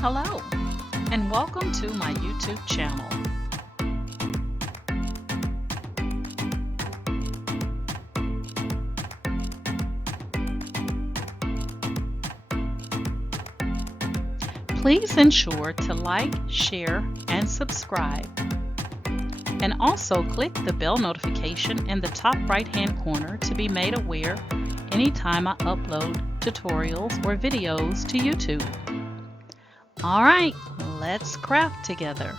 Hello, and welcome to my YouTube channel. Please ensure to like, share, and subscribe. And also click the bell notification in the top right-hand corner to be made aware anytime I upload tutorials or videos to YouTube. Alright, let's craft together.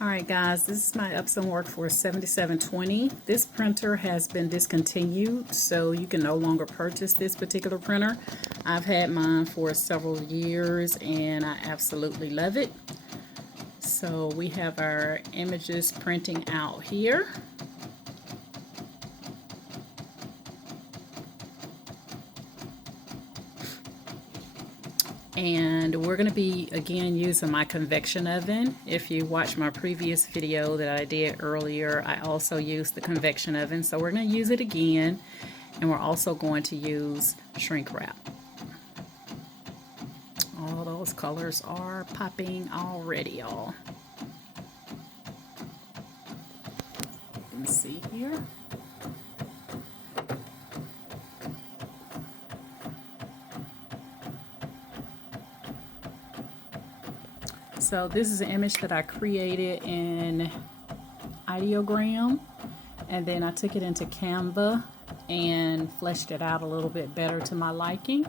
Alright guys, this is my Epson WF-7720. This printer has been discontinued, so you can no longer purchase this particular printer. I've had mine for several years and I absolutely love it. So we have our images printing out here. And we're going to be again using my convection oven. If you watch my previous video that I did earlier, I also used the convection oven. So we're going to use it again, and we're also going to use shrink wrap. All those colors are popping already, y'all. Let me see here. So this is an image that I created in ideogram, and then I took it into Canva and fleshed it out a little bit better to my liking.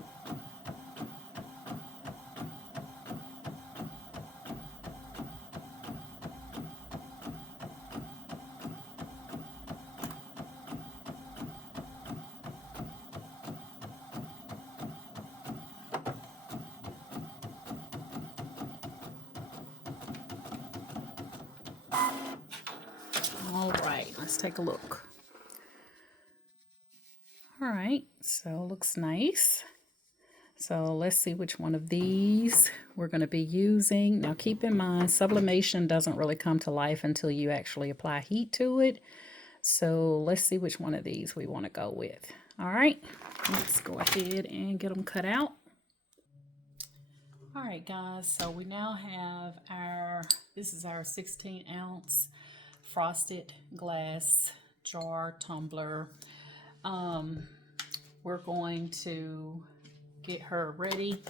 All right, let's take a look. All right, so looks nice. So let's see which one of these we're going to be using. Now keep in mind, sublimation doesn't really come to life until you actually apply heat to it. So let's see which one of these we want to go with. All right, let's go ahead and get them cut out. All right, guys, so we now have this is our 16-ounce frosted glass jar tumbler. We're going to get her ready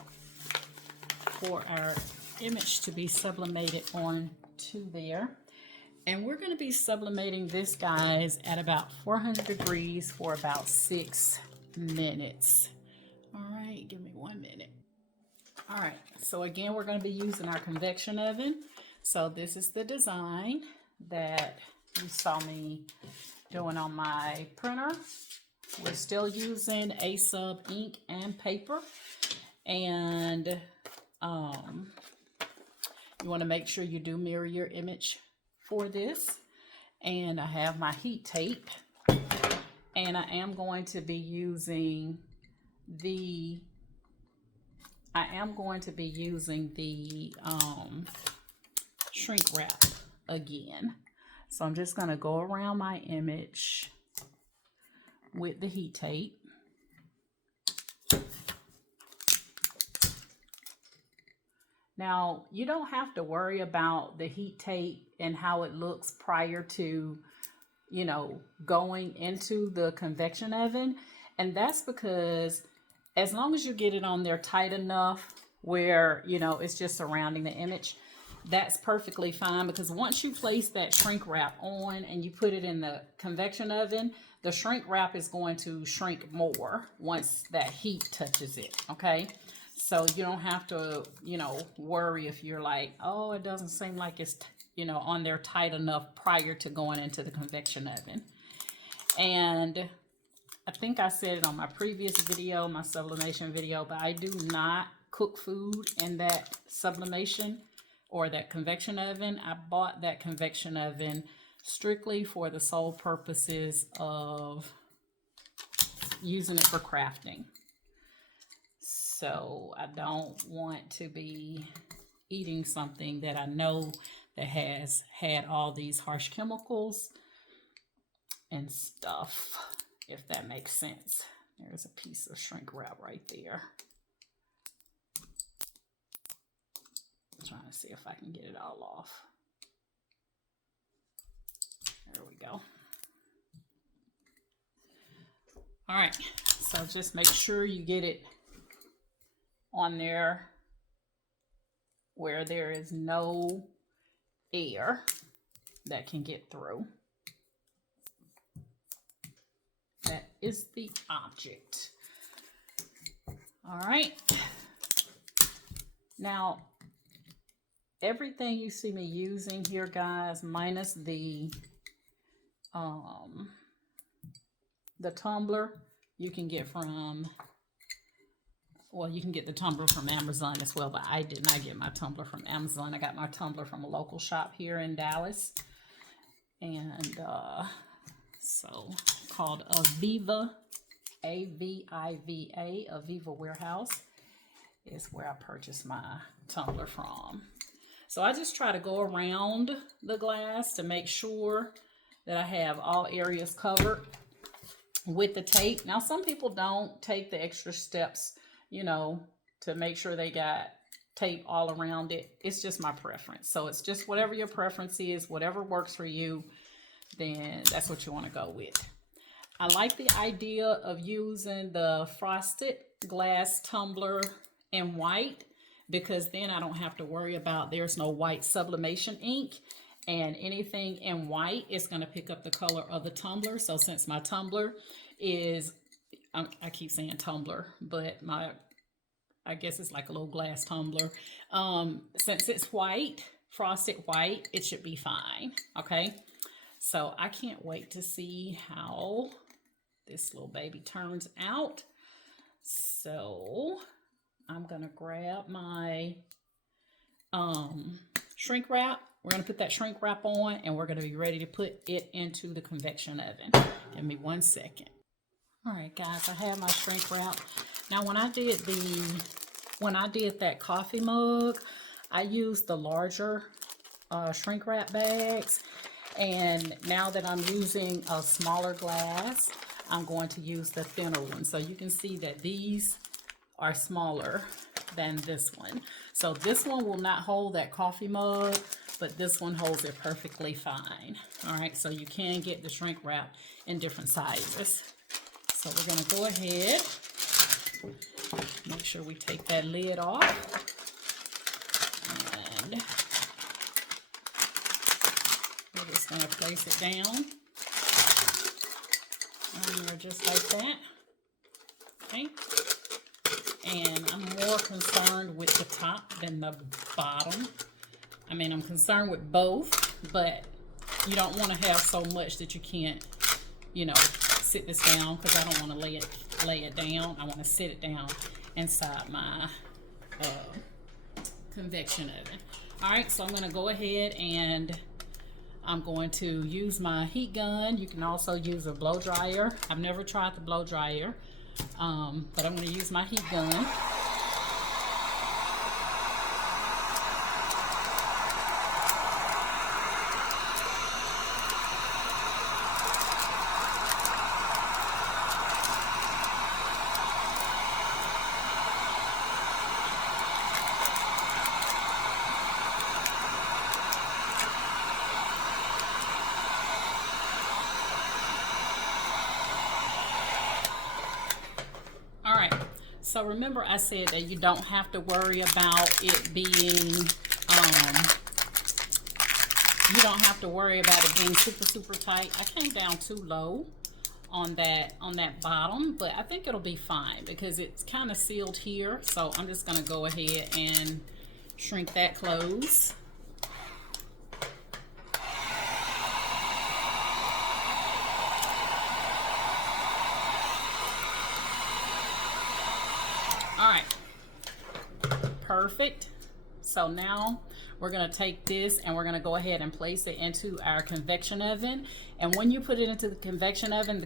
for our image to be sublimated onto there. And we're going to be sublimating this, guys, at about 400 degrees for about 6 minutes. All right, give me 1 minute. All right, so again, we're going to be using our convection oven. So this is the design that you saw me doing on my printer. We're still using A-sub ink and paper, and you want to make sure you do mirror your image for this. And I have my heat tape, and I am going to be using the shrink wrap again. So I'm just going to go around my image with the heat tape. Now, you don't have to worry about the heat tape and how it looks prior to, you know, going into the convection oven. And that's because as long as you get it on there tight enough where, you know, it's just surrounding the image, that's perfectly fine, because once you place that shrink wrap on and you put it in the convection oven, the shrink wrap is going to shrink more once that heat touches it, okay? So you don't have to, you know, worry if you're like, oh, it doesn't seem like it's, you know, on there tight enough prior to going into the convection oven. And I think I said it on my previous video, my sublimation video, but I do not cook food in that sublimation or that convection oven. I bought that convection oven strictly for the sole purposes of using it for crafting. So I don't want to be eating something that I know that has had all these harsh chemicals and stuff, if that makes sense. There's a piece of shrink wrap right there. I'm trying to see if I can get it all off. There we go. All right, so just make sure you get it on there where there is no air that can get through. That is the object. All right. Now, everything you see me using here, guys, minus the tumbler, you can get from, well, you can get the tumbler from Amazon as well, but I did not get my tumbler from Amazon. I got my tumbler from a local shop here in Dallas. And so called Aviva, A-V-I-V-A, Aviva Warehouse is where I purchased my tumbler from. So I just try to go around the glass to make sure that I have all areas covered with the tape. Now, some people don't take the extra steps, you know, to make sure they got tape all around it. It's just my preference. So it's just whatever your preference is, whatever works for you, then that's what you want to go with. I like the idea of using the frosted glass tumbler in white, because then I don't have to worry about there's no white sublimation ink, and anything in white is going to pick up the color of the tumbler. So since my tumbler is, I keep saying tumbler, but I guess it's like a little glass tumbler. Since it's white, frosted white, it should be fine. Okay. So I can't wait to see how this little baby turns out. So I'm going to grab my shrink wrap. We're going to put that shrink wrap on, and we're going to be ready to put it into the convection oven. Give me 1 second. All right, guys, I have my shrink wrap. Now, when I did that coffee mug, I used the larger shrink wrap bags. And now that I'm using a smaller glass, I'm going to use the thinner one. So you can see that these are smaller than this one. So this one will not hold that coffee mug, but this one holds it perfectly fine. All right, so you can get the shrink wrap in different sizes. So we're going to go ahead, make sure we take that lid off, and we're just going to place it down on there just like that. Okay. And I'm more concerned with the top than the bottom. I mean, I'm concerned with both, but you don't want to have so much that you can't, you know, sit this down, because I don't want to lay it down. I want to sit it down inside my convection oven. All right, so I'm going to go ahead and I'm going to use my heat gun. You can also use a blow dryer. I've never tried the blow dryer, but I'm going to use my heat gun. So remember I said that you don't have to worry about it being, you don't have to worry about it being super tight. I came down too low on that bottom, but I think it'll be fine because it's kind of sealed here. So I'm just going to go ahead and shrink that close. All right, perfect. So now we're going to take this and we're going to go ahead and place it into our convection oven. And when you put it into the convection oven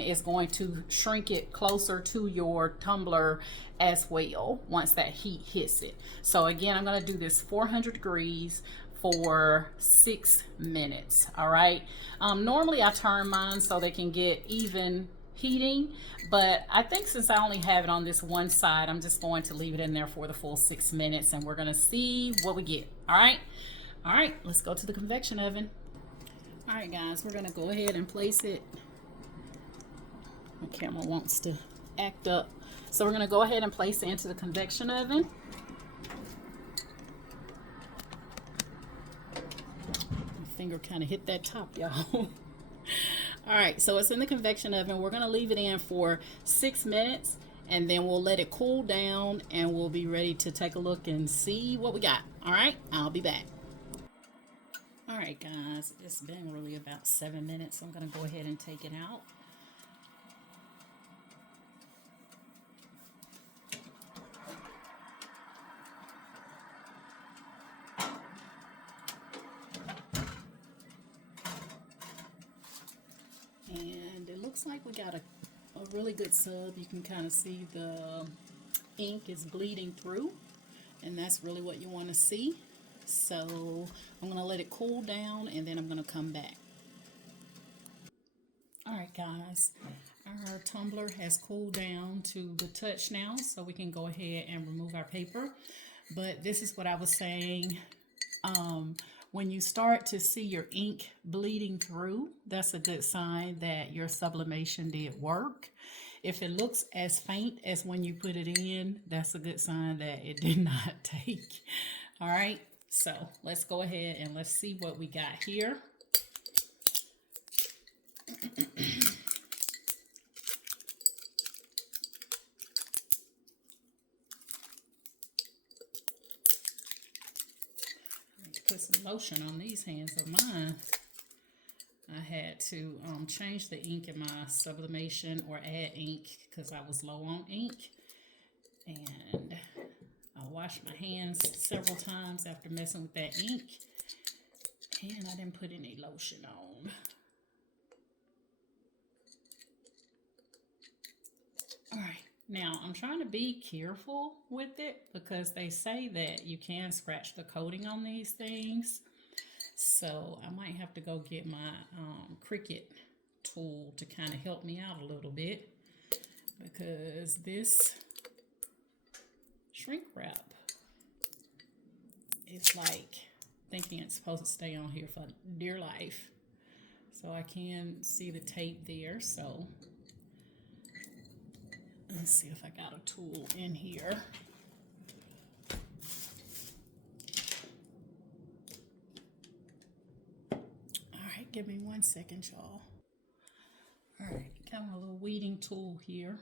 is going to shrink it closer to your tumbler as well once that heat hits it. So again, I'm going to do this 400 degrees for 6 minutes. All right. Normally I turn mine so they can get even heating, but I think since I only have it on this one side, I'm just going to leave it in there for the full 6 minutes, and we're gonna see what we get. All right, let's go to the convection oven. All right, guys, we're gonna go ahead and place it. My camera wants to act up. So we're gonna go ahead and place it into the convection oven. My finger kind of hit that top, y'all. All right, so it's in the convection oven. We're gonna leave it in for 6 minutes, and then we'll let it cool down, and we'll be ready to take a look and see what we got. All right, I'll be back. All right, guys, it's been really about 7 minutes. I'm gonna go ahead and take it out. And it looks like we got a really good sub. You can kind of see the ink is bleeding through, and that's really what you want to see. So I'm going to let it cool down, and then I'm going to come back. All right, guys, our tumbler has cooled down to the touch now, so we can go ahead and remove our paper. But this is what I was saying. When you start to see your ink bleeding through, that's a good sign that your sublimation did work. If it looks as faint as when you put it in, that's a good sign that it did not take. All right, so let's go ahead and let's see what we got here. Put some lotion on these hands of mine. I had to change the ink in my sublimation or add ink because I was low on ink. And I washed my hands several times after messing with that ink. And I didn't put any lotion on. All right. Now, I'm trying to be careful with it because they say that you can scratch the coating on these things. So I might have to go get my Cricut tool to kind of help me out a little bit, because this shrink wrap is like thinking it's supposed to stay on here for dear life. So I can see the tape there. So let's see if I got a tool in here. All right, give me 1 second, y'all. All right, got my little weeding tool here.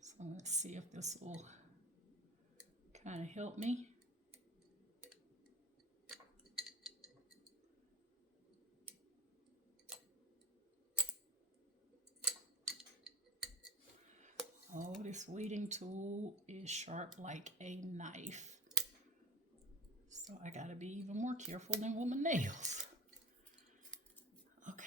So let's see if this will kind of help me. Oh, this weeding tool is sharp like a knife. So I gotta be even more careful than with my nails. Okay.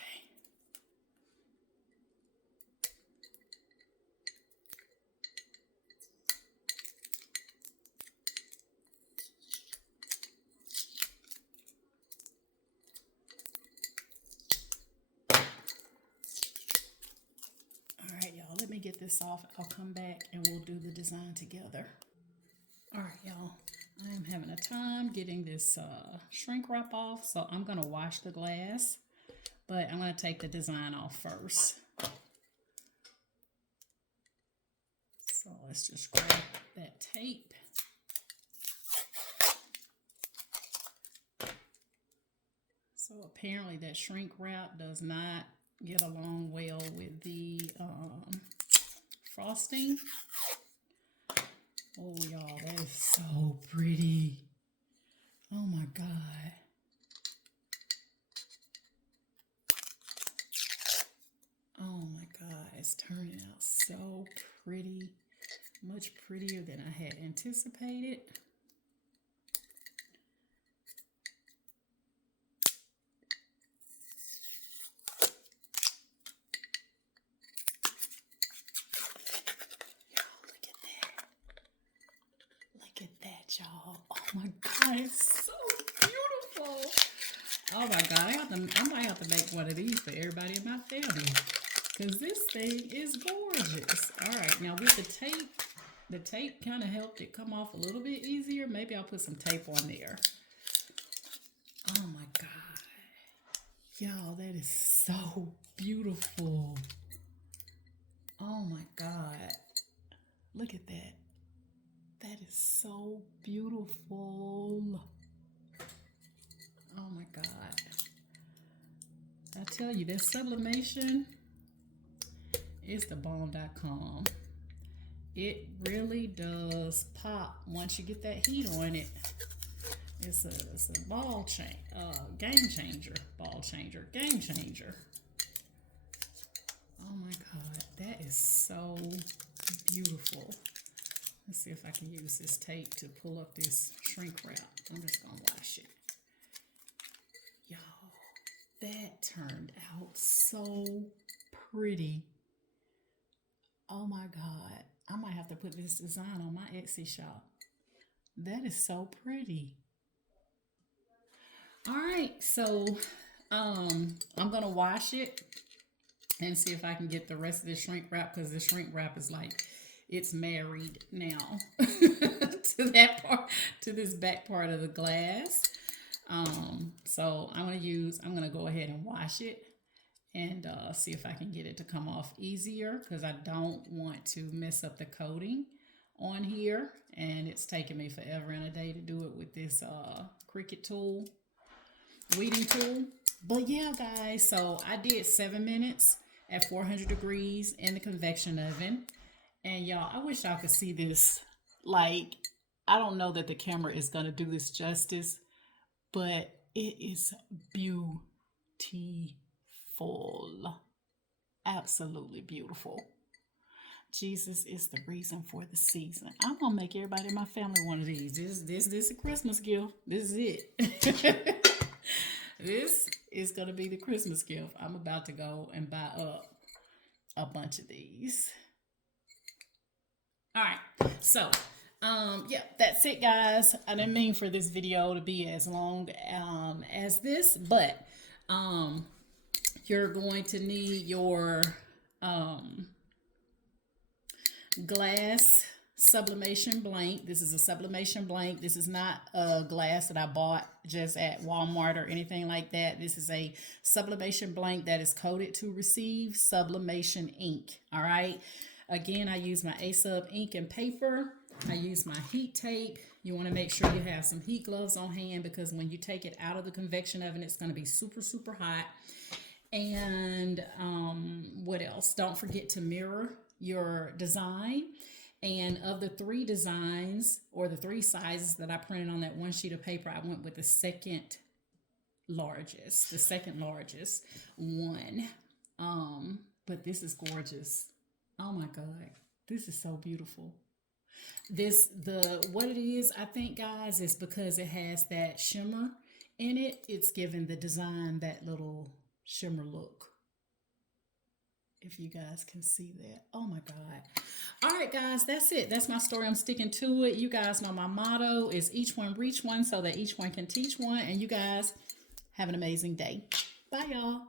Let me get this off. I'll come back and we'll do the design together. All right, y'all. I am having a time getting this shrink wrap off, so I'm going to wash the glass, but I'm going to take the design off first. So let's just grab that tape. So apparently that shrink wrap does not get along well with the frosting. Oh, y'all, that is so pretty. Oh my God. Oh my God, it's turning out so pretty. Much prettier than I had anticipated. Y'all, oh my God, it's so beautiful. Oh my God, I might have to make one of these for everybody in my family. Oh my God, because this thing is gorgeous. All right, now with the tape kind of helped it come off a little bit easier. Maybe I'll put some tape on there. Oh my God. Y'all, that is so beautiful. Oh my God. Look at that. That is so beautiful. Oh my God. I tell you, that sublimation is the bomb.com. It really does pop once you get that heat on it. It's a game changer. Game changer. Oh my God, that is so beautiful. Let's see if I can use this tape to pull up this shrink wrap. I'm just gonna wash it. Y'all, that turned out so pretty. Oh my God, I might have to put this design on my Etsy shop. That is so pretty. All right, so I'm gonna wash it and see if I can get the rest of the shrink wrap, because the shrink wrap is like, it's married now to that part, to this back part of the glass. So I'm gonna go ahead and wash it and see if I can get it to come off easier, because I don't want to mess up the coating on here, and it's taken me forever and a day to do it with this Cricut tool, weeding tool. But yeah, guys, so I did 7 minutes at 400 degrees in the convection oven. And y'all, I wish y'all could see this. Like, I don't know that the camera is going to do this justice, but it is beautiful. Absolutely beautiful. Jesus is the reason for the season. I'm going to make everybody in my family one of these. This is a Christmas gift. This is it. This is going to be the Christmas gift. I'm about to go and buy up a bunch of these. All right, so yeah, that's it, guys. I didn't mean for this video to be as long as this, but you're going to need your glass sublimation blank. This is a sublimation blank. This is not a glass that I bought just at Walmart or anything like that. This is a sublimation blank that is coated to receive sublimation ink. All right. Again, I use my A-Sub ink and paper. I use my heat tape. You want to make sure you have some heat gloves on hand, because when you take it out of the convection oven, it's going to be super, super hot. And what else? Don't forget to mirror your design. And of the 3 designs, or the 3 sizes that I printed on that one sheet of paper, I went with the second largest one. But this is gorgeous. Oh my God, this is so beautiful. What it is, I think, guys, is because it has that shimmer in it. It's giving the design that little shimmer look. If you guys can see that. Oh my God. All right, guys, that's it. That's my story. I'm sticking to it. You guys know my motto is each one reach one, so that each one can teach one. And you guys have an amazing day. Bye, y'all.